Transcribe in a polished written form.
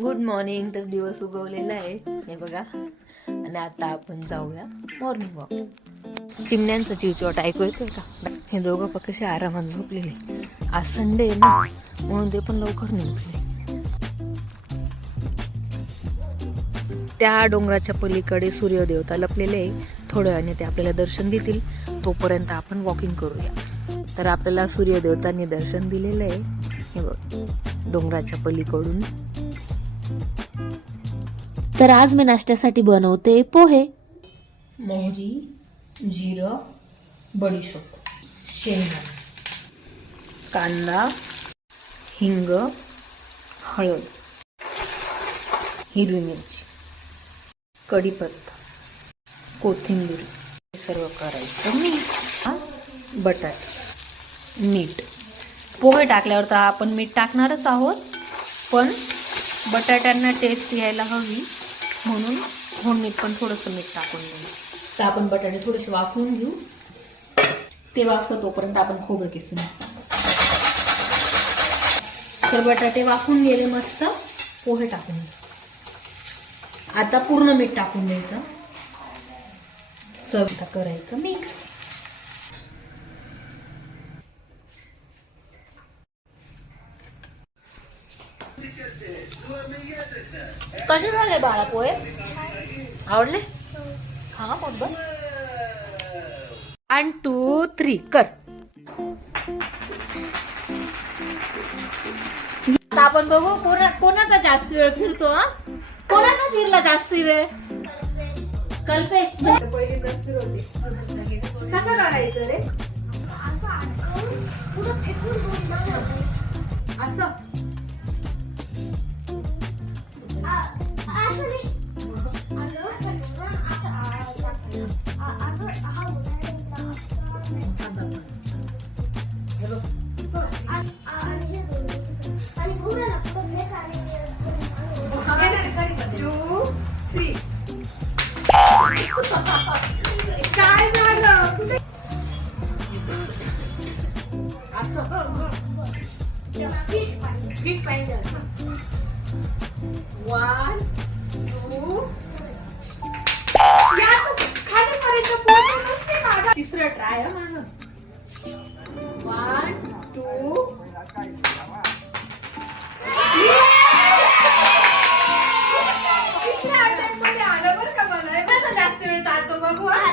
Good morning. तर दिवस उगवलेला आहे हे बघा. आणि आता आपण जाऊया मॉर्निंग वॉक. चिमण्यांचा चिवचिवाट ऐकू येतोय का? हे दोघं पण कसे आरामात झोपलेले. आज संडे आहे ना, म्हणून ते पण लवकर निघले. त्या डोंगराच्या पलीकडे सूर्यदेवता लपलेले आहे. थोड्या वेळाने ते आपल्याला दर्शन देतील. तोपर्यंत आपण वॉकिंग करूया. तर आपल्याला सूर्यदेवतांनी दर्शन दिलेलं आहे हे बघ डोंगराच्या पलीकडून. तर आज मी नाश्त्यासाठी बनवते पोहे. मोहरी, जिरं, बडीशोप, शेंगा, कांदा, हिंग, हळद, हिरवी मिरची, कढीपत्ता, कोथिंबीर सर्व करायचं. बटाटा, मीठ. पोहे टाकल्यावर तर आपण मीठ टाकणारच आहोत, पण बटाट्यांना टेस्ट यायला हवी म्हणून मीठ पण थोडंसं मीठ टाकून घेऊ. तर आपण बटाटे थोडेसे वाफवून घेऊ. ते वाफतं तोपर्यंत आपण खोबरं किसून घेऊ. तर बटाटे वाफून गेले मस्त. पोहे टाकून घेऊ. आता पूर्ण मीठ टाकून द्यायचं. सर्व करायचं मिक्स. कसे झाले बाळा पोहे? आवडले? हा बघ. 1 2 3 कर. आता आपण बघू कोणाचा जास्त वेळ फिरतो. कोणाचा फिरला जास्त वेळ? कल्पेश. कसं करायचं रे? असं काय झालं? फिट पाहिजे. 1 2 खाली करायचं. तिसरं ट्राय माझं. 1 2 तिसऱ्या अटेम्प्ट मध्ये आलं बरं का मला. कसं जास्त वेळ चालतो बघू. हा